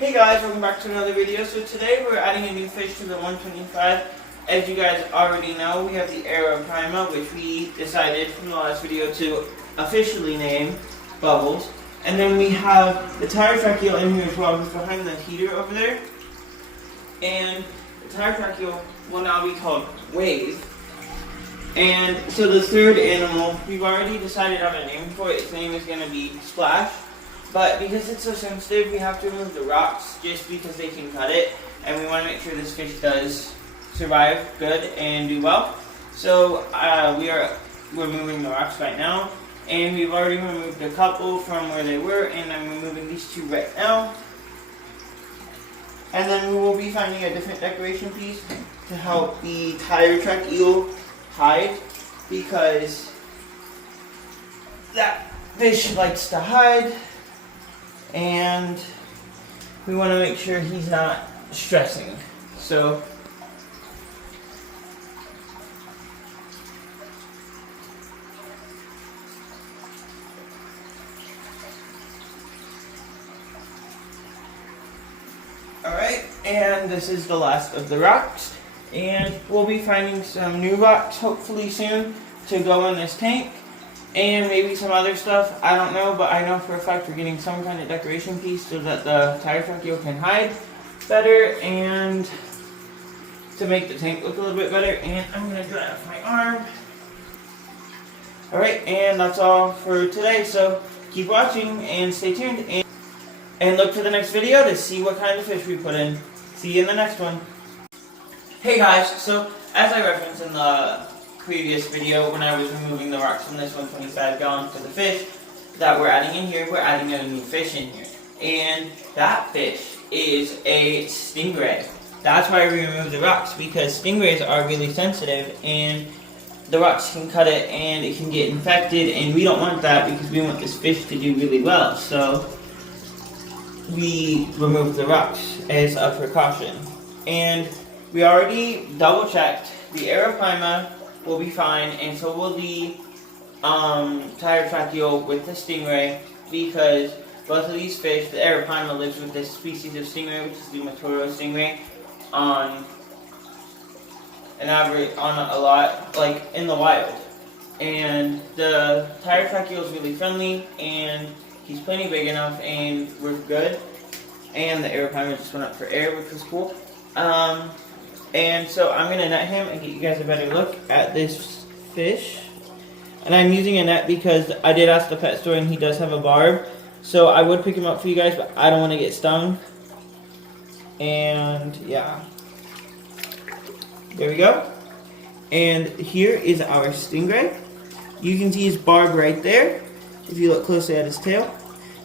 Hey guys, welcome back to another video. So today we're adding a new fish to the 125. As you guys already know, we have the Arapaima, which we decided from the last video to officially name Bubbles. And then we have the tire track eel in here as well, who's behind the heater over there. And the tire track eel will now be called Wave. And so the third animal, we've already decided on a name for it. Its name is going to be Splash. But because it's so sensitive, we have to remove the rocks just because they can cut it. And we want to make sure this fish does survive good and do well. So we're removing the rocks right now. And we've already removed a couple from where they were. And I'm removing these two right now. And then we will be finding a different decoration piece to help the tire track eel hide. Because that fish likes to hide. And we want to make sure he's not stressing. So alright, and this is the last of the rocks. And we'll be finding some new rocks hopefully soon to go in this tank. And maybe some other stuff, I don't know, but I know for a fact we're getting some kind of decoration piece so that the tire track eel can hide better and to make the tank look a little bit better. And I'm going to dry off my arm. Alright, and that's all for today, so keep watching and stay tuned and look for the next video to see what kind of fish we put in. See you in the next one. Hey guys, so as I referenced in the previous video when I was removing the rocks from this 125 gallon for the fish that we're adding in here, we're adding a new fish in here. And that fish is a stingray. That's why we removed the rocks, because stingrays are really sensitive and the rocks can cut it and it can get infected, and we don't want that because we want this fish to do really well. So we removed the rocks as a precaution. And we already double checked. The Arapaima will be fine, and so will the tire track eel with the stingray, because both of these fish, the Arapaima lives with this species of stingray, which is the Matoro stingray, on a lot, like in the wild. And the tire track eel is really friendly, and he's plenty big enough, and we're good. And the Arapaima just went up for air, which was cool. And so I'm going to net him and get you guys a better look at this fish. And I'm using a net because I did ask the pet store and he does have a barb. So I would pick him up for you guys, but I don't want to get stung. And yeah. There we go. And here is our stingray. You can see his barb right there if you look closely at his tail,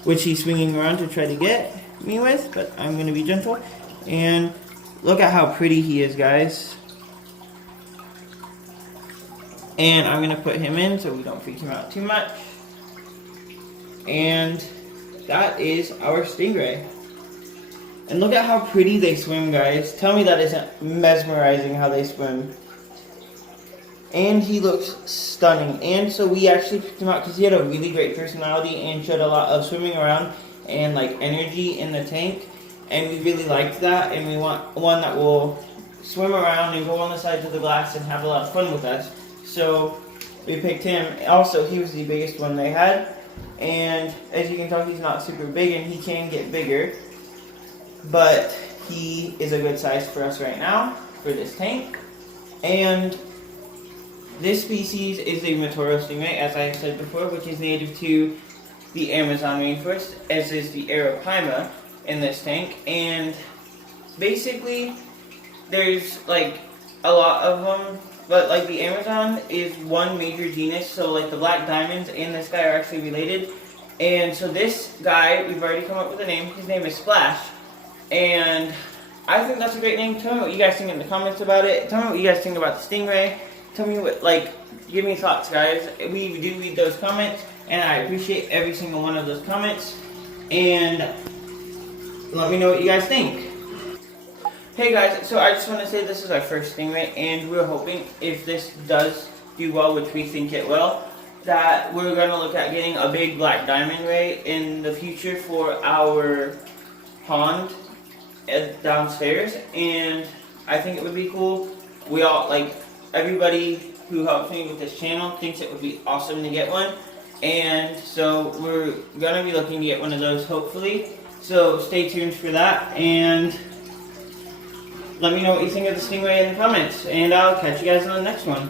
which he's swinging around to try to get me with, but I'm going to be gentle. And look at how pretty he is, guys. And I'm going to put him in so we don't freak him out too much. And that is our stingray. And look at how pretty they swim, guys. Tell me that isn't mesmerizing how they swim. And he looks stunning. And so we actually picked him out because he had a really great personality and showed a lot of swimming around and like energy in the tank. And we really liked that, and we want one that will swim around and go on the sides of the glass and have a lot of fun with us. So we picked him. Also, he was the biggest one they had, and as you can tell, he's not super big, and he can get bigger, but he is a good size for us right now for this tank. And this species is the Matoro stingray, as I said before, which is native to the Amazon rainforest, as is the Arapaima in this tank. And basically there's like a lot of them, but like the Amazon is one major genus, so like the black diamonds and this guy are actually related. And so this guy, we've already come up with a name. His name is Splash, and I think that's a great name. Tell me what you guys think in the comments about it. Tell me what you guys think about the stingray. Tell me what, like, give me thoughts, guys. We do read those comments, and I appreciate every single one of those comments. And let me know what you guys think. Hey guys, so I just want to say this is our first stingray, and we're hoping if this does do well, which we think it will, that we're going to look at getting a big black diamond ray in the future for our pond downstairs, and I think it would be cool. We all, like, everybody who helps me with this channel thinks it would be awesome to get one, and so we're gonna be looking to get one of those hopefully. So stay tuned for that, and let me know what you think of the Stingray in the comments, and I'll catch you guys on the next one.